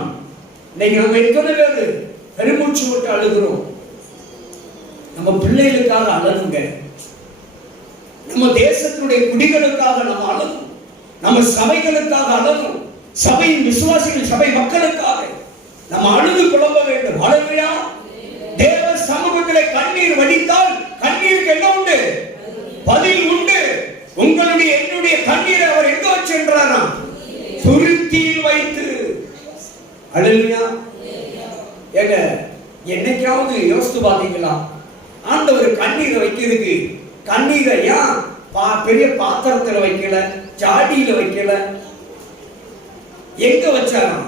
இன்னைக்கு நம்ம எத்தனை பேர் பெருமூச்சு விட்டு அழுகிறோம்? நம்ம பிள்ளைகளுக்காக அழகுங்க. நம்ம தேசத்தினுடைய குடிகளுக்காக நம்ம அழகும். நம்ம சபைகளுக்காக அழகும். சபையின் விசுவாசிகள், சபை மக்களுக்காக நம்ம அழுது புலம்ப வேண்டும். அல்லேலூயா. தேவ சமூகத்திலே கண்ணீர் வடித்தால் கண்ணீருக்கு என்ன உண்டு? பதில் உண்டு. உங்களுடைய என்னுடைய கண்ணீரை அவர் எங்க வச்சிருக்கிறாராம்? துருத்தியில் வைத்து. அல்லேலூயா. ஏங்க, என்னைக்காவது யோசித்து பாத்தீங்களா? ஆண்டவர் கண்ணீரை வைக்கிறதுக்கு கண்ணீரை ஏன் பெரிய பாத்திரத்துல வைக்கல, ஜாடியில வைக்கல, எங்க வச்சாராம்?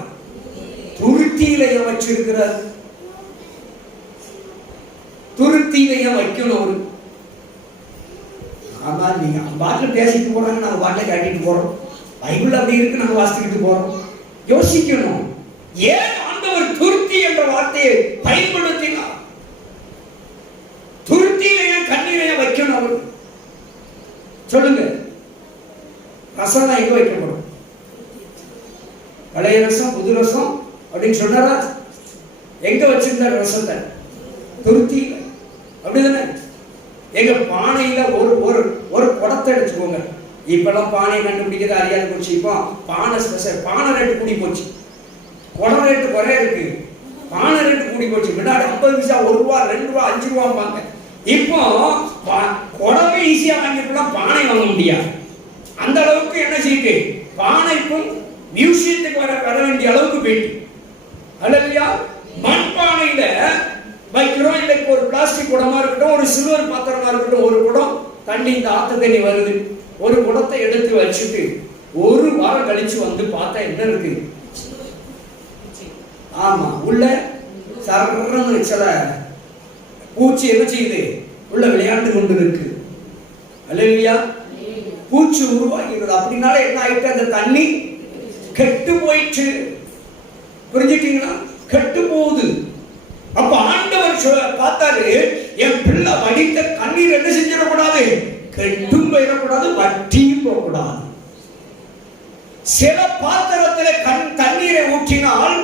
துருத்தியில வச்சிருக்கிறார். துருத்தியில வைக்கணும். ஆமா, நீங்க பாட்டில் பேசிட்டு போறாங்க, நாங்க பாட்டில காட்டிட்டு போறோம். பைபிள் அப்படி இருக்கு, நாங்க வாசிக்கிட்டு போறோம். யோசிக்கணும், ஏன் ஆண்டவர் துருத்தி என்ற வார்த்தையை பயன்படுத்தினார்? துருத்தியில கண்ணீரை வைக்கணும் அவர். சொல்லுங்க, ரசம் எங்க வைக்கப்படும்? பழைய ரசம், புது ரசம் அப்படின்னு சொன்னாரா? எங்க வச்சிருந்தார் ரசத்தை? துருத்தி. அப்படிதானே? எங்க பானையில ஒரு குடத்தை எடுத்துக்கோங்க. இப்பெல்லாம் பானை கண்டுபிடிக்கிறது அறியாது போச்சு. இப்போ பானை ஸ்பெஷல். பானை ரேட்டு கூடி போச்சு, குடம் ரேட்டு குறைய இருக்கு. பானை ரேட்டு கூடி போச்சு. முன்னாடி 50 பைசா, 1 ரூபா, 2 ரூபா, 5 ரூபாம்பாங்க. இப்போ குடமே ஈஸியா வாங்கிக்கலாம், பானை வாங்க முடியாது. அந்த அளவுக்கு என்ன செய்யுது? பானைக்கும் மியூசியத்துக்கு வர வேண்டிய அளவுக்கு போயிட்டு. அல்லேலூயா. மண்பானையில வைக்கிறோம். இல்லை ஒரு பிளாஸ்டிக் குடமா இருக்கட்டும், ஒரு சில்வர் பாத்திரமா இருக்கட்டும், ஒரு குடம் தண்ணி, இந்த ஆத்து தண்ணி வருது, ஒரு குடத்தை எடுத்து வச்சுட்டு ஒரு வாரம் கழிச்சு வந்து பார்த்தா என்ன இருக்கு? ஆமா, உள்ள சரன்னு சில பூச்சி என்ன செய்யுது? உள்ள விளையாண்டு கொண்டு இருக்கு. அல்லேலூயா. பூச்சி உருவாகிறது. அப்படினால என்ன ஆயிட்டு? அந்த தண்ணி கெட்டு போயிட்டு. புரிஞ்சுட்டீங்களா? கெட்டு போகுது. அப்ப ஆண்டவர் பார்த்தாரு, என் பிள்ளை வடித்த கண்ணீர் என்ன செஞ்சிடக்கூடாது? கெட்டும் போயிடக்கூடாது, வட்டியும் போகக்கூடாது. சில பாத்திரத்தில் தண்ணீரை ஊற்றினால்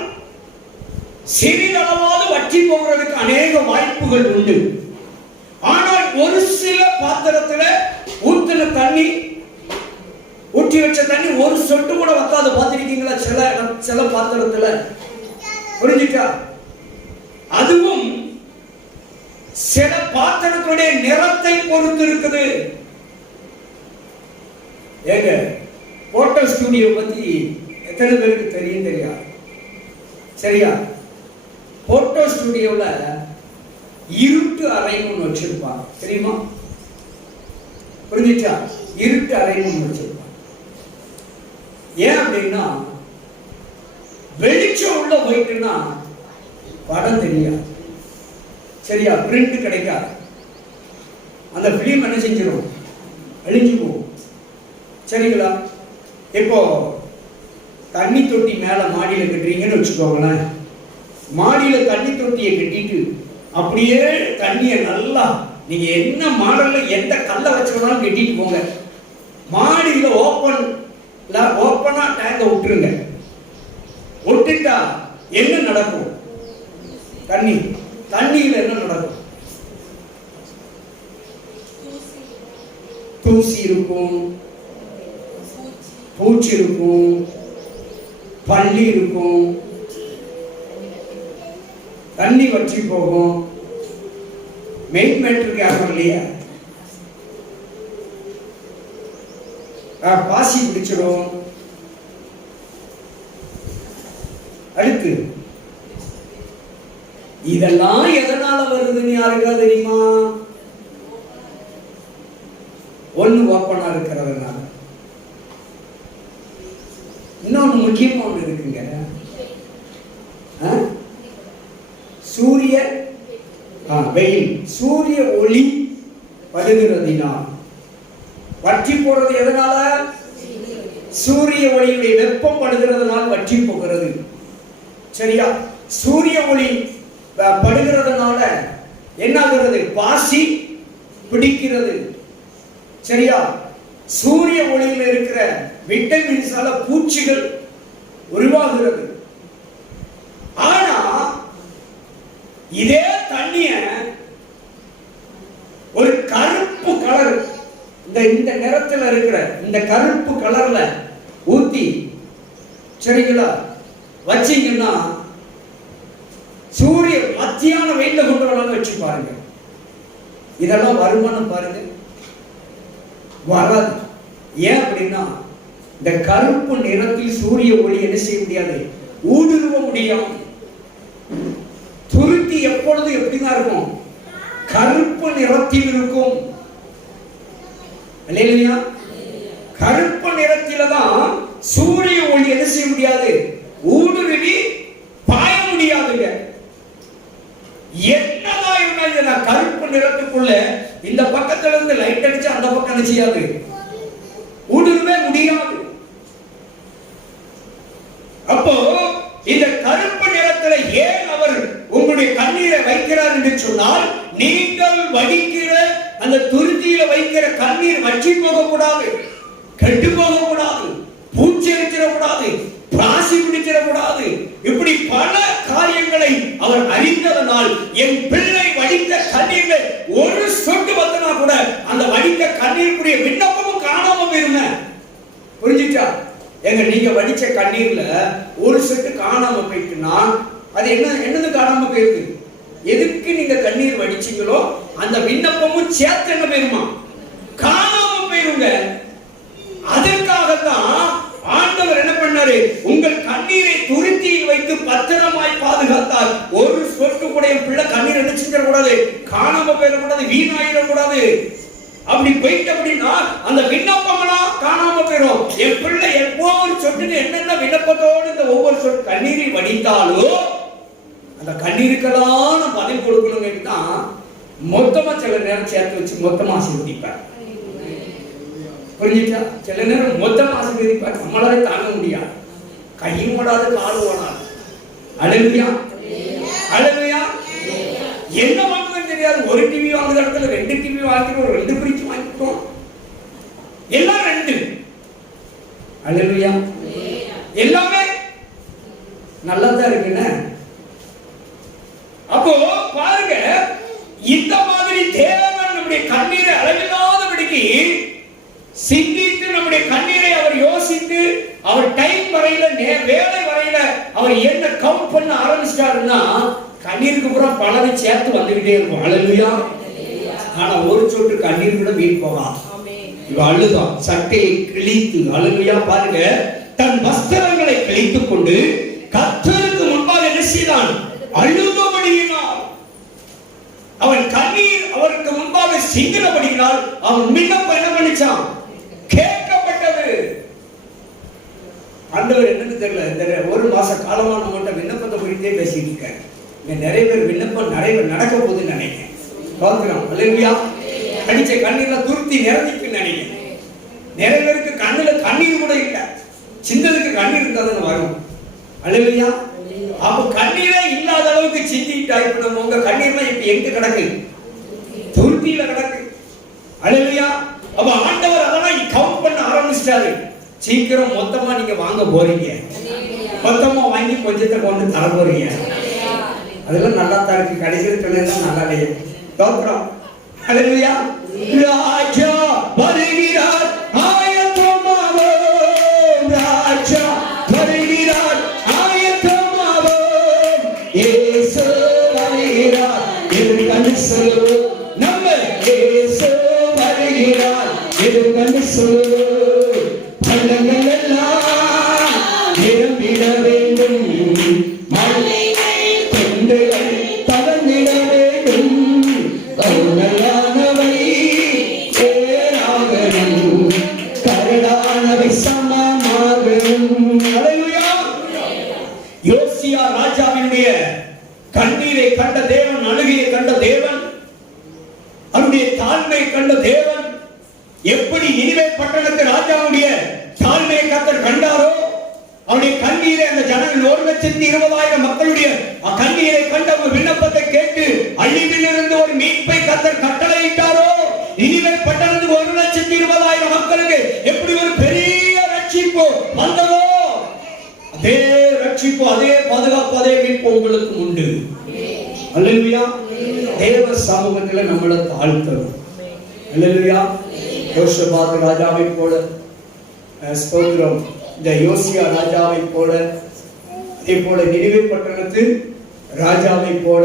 சிறிதளவாவது வற்றி போகிறதுக்கு அநேக வாய்ப்புகள் உண்டு. ஆனால் ஒரு சில பாத்திரத்தில் ஊற்றின தண்ணி, ஊற்றி வச்ச தண்ணி ஒரு சொட்டு கூட வத்தாது. பார்த்திருக்கீங்களா? சில பாத்திரத்துல. புரிஞ்சுட்டா? அதுவும் சில பாத்திரத்துடைய நிறத்தை பொறுத்து இருக்குது. ஏங்க, போட்டோ ஸ்டுடியோ பத்தி எத்தனை பேருக்கு தெரியும்? தெரியாது. சரியா? போட்டோ ஸ்டுடியோல இருட்டு அறைன்னு ஒன்று வச்சிருப்பாங்க. தெரியுமா? புரிஞ்சுச்சா? இருட்டு அறைன்னு ஒன்று வச்சிருப்பாங்க. ஏன் அப்படின்னா, வெளிச்சம் உள்ள போயிட்டுன்னா படம் தெரியாது. சரியா? பிரிண்ட் கிடைக்காது. அந்த பிலிம் என்ன செஞ்சிடும்? அழிஞ்சு போகும். சரிங்களா? இப்போ தண்ணி தொட்டி மேல மாடியில கட்டுறீங்கன்னு வச்சுக்கோங்களேன். மாடியில தண்ணி தொட்டியை கட்டிட்டு அப்படியே தண்ணியை நல்லா, நீங்க என்ன மாடல்ல எந்த கல்லை வச்சுக்கணும் கட்டிட்டு போங்க. மாடியில ஓப்பனா டேங்க விட்டுருங்க. விட்டுட்டா என்ன நடக்கும்? தண்ணியில என்ன நடக்கும்? தூசி இருக்கும், பூச்சி இருக்கும், பள்ளி இருக்கும், தண்ணி வற்றி போகும். மெயின் மேட்டருக்கு யாரும் இல்லையா? பாசி பிடிச்சிடும். அடுத்து இதெல்லாம் எதனால வருதுன்னு யாருக்கா தெரியுமா? ஒண்ணு ஓப்பனா இருக்கிறதுனால. இன்னொன்னு முக்கியமா ஒண்ணு இருக்குங்க. சூரிய வெயில், சூரிய ஒளி படுகிறதினால் வற்றி போறது. எதனால? சூரிய ஒளியுடைய வெப்பம் படுகிறதுனால் வற்றி போகிறது. சரியா? சூரிய ஒளி படுகிறதுனால என்ன ஆகிறது? பாசி பிடிக்கிறது. சரியா? சூரிய ஒளியில் இருக்கிற விட்டமின்ஸால பூச்சிகள் உருவாகிறது. ஆனா இதே தண்ணிய ஒரு கருப்பு கலர், இந்த நிறத்தில் இருக்கிற இந்த கருப்பு கலர்ல ஊத்தி, சரிங்களா, வச்சீங்கன்னா சூரிய மத்தியான வெயில கொண்டு வரலாம் வச்சு பாருங்க. இதெல்லாம் வருமானம் பாருங்க, வராது. ஏன் அப்படின்னா, இந்த கருப்பு நிறத்தில் சூரிய ஒளி என்ன செய்ய முடியாது? ஊடுருவ முடியும். துருத்தி எப்பொழுது எப்படிதான் இருக்கும்? கருப்பு நிறத்தில் இருக்கும். இல்லையா? கருப்பு நிறத்தில தான் சூரிய ஒளி என்ன செய்ய முடியாது? ஊடுருவி பாய முடியாதுங்க. என்னதான் இருந்தாலும் கருப்பு நிறத்துக்குள்ள இந்த பக்கத்துல இருந்து லைட் அடிச்சு அந்த பக்கம் என்ன செய்யாது? ஊடுருவே முடியாது. அப்போ இந்த கருப்பு நிறத்துல ஏன் அவர் உங்களுடைய கண்ணீரை வைக்கிறார் என்று சொன்னால், நீங்கள் வடிக்கிற அந்த துருத்தியில வைக்கிற கண்ணீர் வற்றி போகக்கூடாது, கெட்டு போகக்கூடாது, பூச்சி அடிச்சிடக்கூடாது, பாசி பிடிச்சிடக்கூடாது. இப்படி பல காரியங்களை அவர் அறிந்ததனால், என் பிள்ளை வடித்த கண்ணீர்கள் ஒரு சொட்டு வந்தனா கூட அந்த வடித்த கண்ணீருக்குரிய விண்ணப்பமும் காணாம போயிருங்க. புரிஞ்சுச்சா? எங்க நீங்க வடிச்ச கண்ணீர்ல ஒரு சொட்டு காணாம போயிட்டுனா அது என்னது காணாம போயிருக்கு? எதுக்கு நீங்க கண்ணீர் வடிச்சீங்களோ அந்த விண்ணப்பமும் சேர்த்து என்ன போயிருமா? காணாம போயிருங்க. அதற்காகத்தான் ஆண்டவர் என்ன பண்ணாரு? உங்கள் கண்ணீரை துருத்தியில் வைத்து பத்திரமாய் பாதுகாத்தார். ஒரு சொட்டு கூட என் பிள்ளை கண்ணீர் என்ன செஞ்சிடக்கூடாது, காணாம போயிடக்கூடாது, வீணாயிடக்கூடாது. அப்படி போயிட்டு அப்படின்னா அந்த விண்ணப்பமெல்லாம் காணாம போயிடும். என் பிள்ளை ஒவ்வொரு சொட்டுக்கு என்னென்ன விண்ணப்பத்தோடு இந்த ஒவ்வொரு சொட்டு கண்ணீரை வடித்தாலும் அந்த கண்ணீருக்கெல்லாம் பதில் கொடுக்கணுங்க தான் மொத்தமா சில நேரம் சேர்த்து வச்சு மொத்தமா ஆசீர்வதிப்பார். புரிஞ்சுச்சா? சில நேரம் மொத்தமா ஆசீர்வதிப்பார். நம்மளால தாங்க முடியாது, கையும் ஓடாது, காலும் ஓடாது. அல்லேலூயா, அல்லேலூயா. என்ன வாங்குறது தெரியாது. ஒரு டிவி வாங்குற இடத்துல 2 டிவி வாங்கிக்கிறோம், 2 பிரிட்ஜ் வாங்கிக்கிறோம், எல்லாம் 2. அல்லேலூயா. எல்லாமே நல்லதா இருக்குன்னு. அப்போ பாருங்க, இந்த மாதிரி தேவன் நம்முடைய கண்ணீரை அளவில்லாதபடிக்கு சிந்தித்து நம்முடைய கண்ணீரை அவர் யோசித்து அவர் டைம் வரையில வேலை வரையில அவர் என்ன கவுண்ட் பண்ண ஆரம்பிச்சிட்டாருன்னா கண்ணீருக்கு பூரா பலனை சேர்த்து வந்துகிட்டே இருக்கும். அல்லேலூயா. ஆனா ஒரு சொட்டு கண்ணீர் கூட வீண் போகாது. இவ அழுதான், சட்டையை கிழித்து. அல்லேலூயா. பாருங்க, தன் வஸ்திரங்களை கிழித்துக் கொண்டு கர்த்தருக்கு முன்பாக என்ன செய்தான், அழுதபடியினால். அவன் கண்ணீர் அவருக்கு முன்பாக சிந்தினபடியினால் அவன் விண்ணப்பம் என்ன பண்ணிச்சான், கேட்கப்பட்டது. ஆண்டவர் என்னன்னு தெரியல, இந்த 1 மாச காலமா நம்மகிட்ட விண்ணப்பத்தை குறித்தே பேசிட்டு இருக்காரு. நிறைய பேர் விண்ணப்பம் நிறைய நடக்க போகுதுன்னு நினைக்கிறேன். பார்க்கிறோம். அல்லேலூயா. அடிச்ச கண்ணீர்ல துருத்தி நிறைஞ்சிக்குன்னு நினைக்கிறேன். நிறைய பேருக்கு கண்ணுல கண்ணீர் கூட இல்ல, சிந்ததுக்கு கண்ணீர் இருந்தாதான் வரும். அல்லேலூயா. அப்ப கண்ணீரே இல்லாத அளவுக்கு சிந்திட்டா இப்ப நம்ம உங்க கண்ணீர்லாம் இப்ப எங்க கிடக்கு, துருத்தியில கிடக்கு. அல்லேலூயா. அப்ப ஆண்டவர் அதெல்லாம் கவுண்ட் பண்ண ஆரம்பிச்சிட்டாரு. சீக்கிரம் மொத்தமா நீங்க வாங்க போறீங்க, மொத்தமா வாங்கி கொஞ்சத்தை கொண்டு தர போறீங்க. அதெல்லாம் நல்லா தான் இருக்கு. கடைசியில் சொன்னது நல்லா இல்லையே. தோற்றம். அல்லேலூயா. ராஜா வருகிறார், ஆயத்தமாவோம். ராஜா வருகிறார், ஆயத்தமாவோம். இயேசு வருகிறார், இது கண்டு சொல்லு. நம்ம இயேசு வருகிறார், இது கண்டு சொல்லு. பள்ளங்கள் எல்லாம் நிரம்பிட வேண்டும், தவந்திட வேண்டும். கருணானவை சேராகணும், கருணானவை சமமாகணும். யோசியா ராஜாவினுடைய கண்ணீரை கண்ட தேவன், அழுகையை கண்ட தேவன், அவருடைய தாழ்மை கண்ட தேவன், எப்படி நினிவே பட்டணத்து ராஜாவுடைய தாழ்மையை கர்த்தர் கண்டாரோ, அவருடைய கண்ணீரை அந்த ஜனங்கள் 1,20,000 மக்களுடைய கண்ணீரை கண்ட விண்ணப்பத்தை கேட்டு அழிவிலிருந்து ஒரு மீட்பை கர்த்தர் கட்டளையிட்டாரோ, நினிவே பட்டணத்துக்கு 1,20,000 மக்களுக்கு எப்படி ஒரு பெரிய ரட்சிப்பு வந்ததோ, அதே ரட்சிப்பு, அதே பாதுகாப்பு, அதே மீட்பு உங்களுக்கு உண்டு. அல்லேலூயா. தேவ சமூகத்தில் நம்மளை தாழ்த்தணும். அல்லேலூயா. யோசபாத் ராஜாவை போல, ஸ்தோத்திரம், இந்த யோசியா ராஜாவை போல, அதே போல நினிவே பட்டணத்து ராஜாவை போல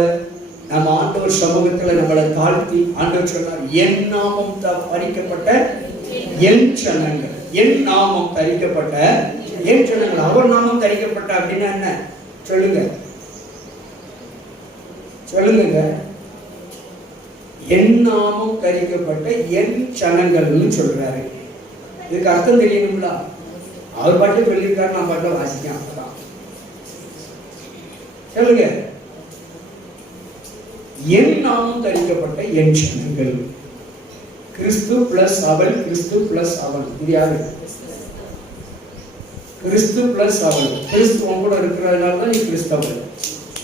நம்ம ஆண்டவர் சமூகத்தில் நம்மளை தாழ்த்தி, ஆண்டவர் சொன்னார், என் நாமம் பறிக்கப்பட்ட என் ஜனங்கள், என் நாமம் தரிக்கப்பட்ட என் ஜனங்கள். அவர் நாமம் தரிக்கப்பட்ட அப்படின்னா என்ன சொல்லுங்க, சொல்லுங்க. என் நாமம் தரிக்கப்பட்ட என் ஜனங்கள்னு சொல்றாரு. இதுக்கு அர்த்தம் தெரியணும்ல. அவர் பாட்டு சொல்லியிருக்காரு, நான் பாட்டு வாசிக்கலாம். சொல்லுங்க, என் நாமம் தரிக்கப்பட்ட என் ஜனங்கள். கிறிஸ்து பிளஸ் அவள், கிறிஸ்து பிளஸ் அவள். இது யாரு? கிறிஸ்து பிளஸ் அவள். கிறிஸ்து உன் கூட இருக்கிறதுனால தான் நீ கிறிஸ்தவள்.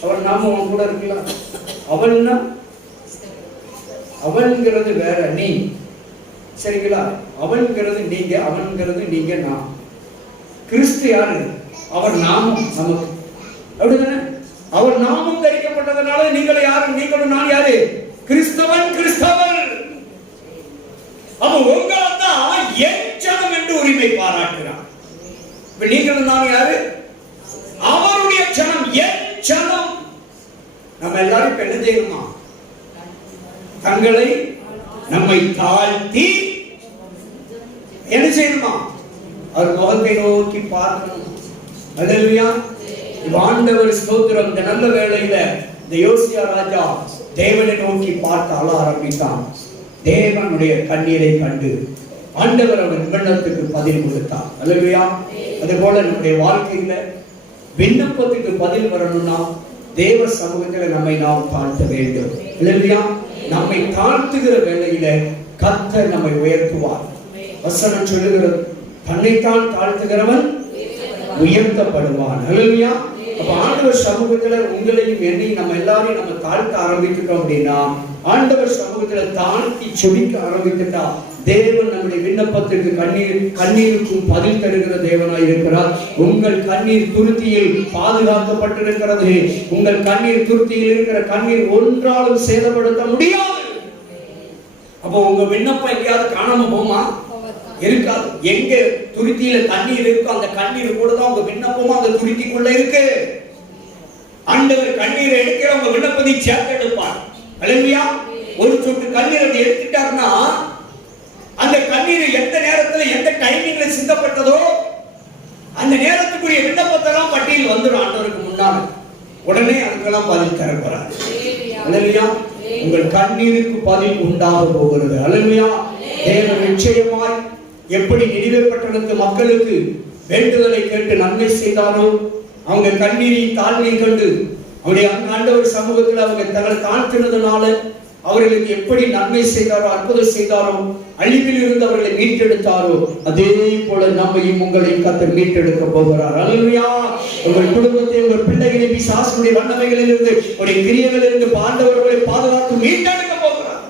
அவள் நாம உன் கூட இருக்கலாம். அவள்னா அவன்கிறது வேற, நீ. சரிங்களா? அவன்கிறது நீங்க, அவன்கிறது நீங்க, நான். கிறிஸ்து யாரு? அவர் நாமம் நமக்கு. அப்படிதானே? அவர் நாமம் தரிக்கப்பட்டதனால நீங்கள் யாரு? நீங்களும் நான் யாரு? கிறிஸ்தவன், கிறிஸ்தவன். அப்ப உங்களை தான் என் ஜனம் என்று உரிமை பாராட்டுகிறார். இப்ப நீங்களும் நான் யாரு? அவருடைய ஜனம், என் ஜனம். நம்ம எல்லாரும் இப்ப என்ன செய்யணுமா? தங்களை நம்மை தாழ்த்தி என்ன செய்யணுமா? அவர் முகத்தை நோக்கி பார்க்கணும். அல்லேலூயா. ஆண்டவர் ஸ்தோத்திரம். இந்த நல்ல வேளையில இந்த யோசியா ராஜா தேவனை நோக்கி பார்த்து அழ ஆரம்பித்தான். தேவனுடைய கண்ணீரை கண்டு ஆண்டவர் அவன் விண்ணப்பத்துக்கு பதில் கொடுத்தார். அல்லேலூயா. அதுபோல நம்முடைய வாழ்க்கையில விண்ணப்பத்துக்கு பதில் வரணும்னா தேவ சமூகத்துல நம்மை நாம் தாழ்த்த வேண்டும். அல்லேலூயா. நம்மை தாழ்த்துகிற வேளையில கர்த்தர் நம்மை உயர்த்துவார். வசனம் சொல்லுகிறது, தன்னைத்தான் தாழ்த்துகிறவன் உயர்த்தப்படுவான். அல்லேலூயா. அப்ப ஆண்டவர் சமூகத்துல உங்களையும் என்னையும் நம்ம எல்லாரையும் நம்ம தாழ்த்த ஆரம்பித்துட்டோம் அப்படின்னா, ஆண்டவர் சமூகத்துல தாழ்த்தி செபிக்க ஆரம்பித்துட்டா தேவன் நம்முடைய விண்ணப்பத்திற்கு கண்ணீருக்கும் பதில் தருகிற தேவனாய் இருக்கிறார். உங்கள் கண்ணீர் துருத்தியில் பாதுகாக்கப்பட்டிருக்கிறது. உங்கள் கண்ணீர் துருத்தியில் இருக்கிற கண்ணீர் ஒன்றாலும் சேதப்படுத்த முடியாது. அப்போ உங்க விண்ணப்பம் எங்கேயாவது காணாம போமா? இருக்காது. எங்க துருத்தியில தண்ணீர் இருக்கோ அந்த கண்ணீர் கூட தான் உங்க விண்ணப்பமும் அந்த துருத்திக்குள்ள இருக்கு. ஆண்டவர் கண்ணீரை எடுக்கிற உங்க விண்ணப்பத்தை சேர்த்து எடுப்பார். அல்லேலூயா. ஒரு சொட்டு கண்ணீர் அதை எடுத்துட்டாருன்னா அந்த கண்ணீர் எந்த நேரத்துல எந்த டைமிங்ல சிந்தப்பட்டதோ அந்த நேரத்துக்குரிய விண்ணப்பத்தெல்லாம் பட்டியல் வந்துடும் ஆண்டவருக்கு முன்னால. உடனே அதுக்கெல்லாம் பதில் தர போறார். அல்லேலூயா. உங்கள் கண்ணீருக்கு பதில் உண்டாக போகிறது. அல்லேலூயா. தேவன் நிச்சயமாய் எப்படி நினிவே பட்டணத்து மக்களுக்கு வேண்டுதலை கேட்டு நன்மை செய்தாரோ, அவங்க கண்ணீரின் தாழ்மையை கண்டு அவருடைய ஆண்டவர் சமூகத்தில் அவங்க தங்களை தாழ்த்தினதுனால அவர்களுக்கு எப்படி நன்மை செய்தாரோ, அற்புதம் செய்தாரோ, அழிவில் இருந்து அவர்களை மீட்டெடுத்தாரோ, அதே போல நம்மையும் உங்களையும் கர்த்தர் மீட்டெடுக்க போகிறார். அல்லேலூயா. உங்கள் குடும்பத்தை, உங்கள் பிள்ளைகளை பிசாசுடைய வல்லமைகளிலிருந்து, உடைய கிரியைகளிலிருந்து ஆண்டவர்களை பாதுகாத்து மீட்டெடுக்க போகிறார்.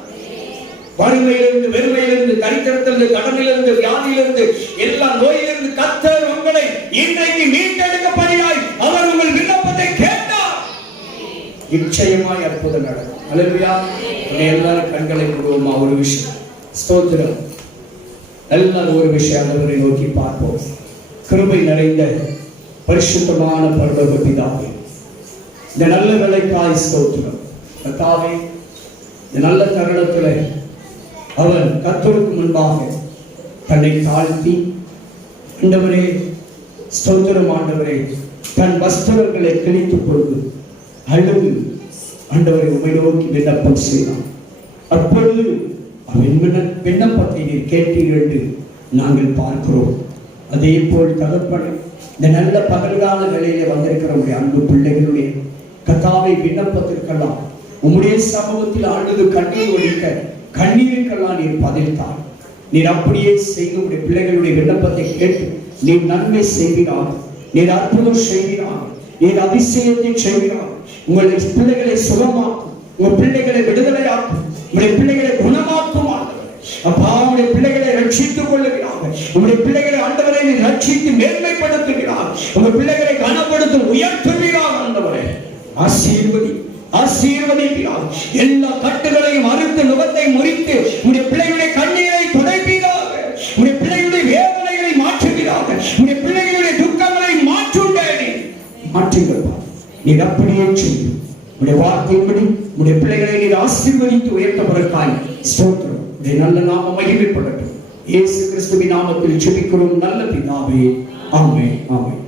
வறுமையிலிருந்து, வெறுமையிலிருந்து, தரித்திரத்திலிருந்து, கடனிலிருந்து, வியாதியிலிருந்து, எல்லா நோயிலிருந்து கர்த்தர் உங்களை இன்றைக்கு மீட்டெடுக்கப்படியாய் அவர் உங்கள் விண்ணப்பத்தை கேட்டார். நிச்சயமாய் அற்புதம் நடக்கும். அல்லேலூயா. எல்லாரும் கண்களை மூடுவோமா? ஒரு விஷயம். ஸ்தோத்திரம். எல்லாரும் ஒரு விஷயம் ஆண்டவரை நோக்கி பார்ப்போம். கிருபை நிறைந்த பரிசுத்தமான பரலோக பிதாவே, இந்த நல்ல வேளைக்காய் ஸ்தோத்திரம். கர்த்தாவே, இந்த நல்ல தருணத்துல அவர் கர்த்தருக்கு முன்பாக தன்னை தாழ்த்தி, ஆண்டவரே ஸ்தோத்திரம் ஆண்டவரே, தன் வஸ்திரங்களை கிழித்துக் கொண்டு அழுது ஆண்டவரை உம்மை நோக்கி விண்ணப்பம் செய்தான். அப்பொழுது அவன் விண்ணப்பத்தை நீர் கேட்டீர்கள் என்று நாங்கள் பார்க்கிறோம். அதே போல் தகப்பனே, இந்த நல்ல பகல்கால வேளையிலே வந்திருக்கிற உடைய அன்பு பிள்ளைகளுடைய கர்த்தாவை விண்ணப்பத்திற்கெல்லாம் உம்முடைய சமூகத்தில் அழுது கண்ணீர் ஒழிக்க கண்ணீருக்கெல்லாம் நீர் பதில்தான். நீர் அப்படியே செய்து உடைய பிள்ளைகளுடைய விண்ணப்பத்தை கேட்டு நீர் நன்மை செய்கிறார், நீர் அற்புதம் செய்கிறார், நீர் அதிசயத்தை செய்கிறார். உங்களுடைய பிள்ளைகளை சுகமாக்கும், உங்கள் பிள்ளைகளை விடுதலையாக்கும், உங்களுடைய பிள்ளைகளை குணமாக்கும். அப்பா, உங்களுடைய பிள்ளைகளை ரட்சித்துக் கொள்ளுகிறார்கள். உங்களுடைய பிள்ளைகளை ஆண்டவரை ரட்சித்து மேன்மைப்படுத்துகிறார். உங்கள் பிள்ளைகளை கனப்படுத்தும் உயர்த்துகிறார். ஆண்டவரே ஆசீர்வதிக்கிறார். எல்லா கட்டுகளையும் அறுத்து நுகத்தை முறித்து உங்களுடைய பிள்ளைகளுடைய கண்ணீரை துடைப்பீராக. உங்களுடைய பிள்ளைகளுடைய வேதனைகளை மாற்றுகிறார்கள். உங்களுடைய பிள்ளைகளுடைய துக்கங்களை மாற்றுங்கள். நீர் அப்படியே செய்யும். உடைய வார்த்தையின்படி உடைய பிள்ளைகளை நீர் ஆசீர்வதித்து உயர்த்தப்படுகிறாய். ஸ்தோத்திரம். உடைய நல்ல நாமம் மகிமைப்படட்டும். இயேசு கிறிஸ்துவின் நாமத்தில் ஜெபிக்கிறோம் நல்ல பிதாவே. ஆமென். ஆமென்.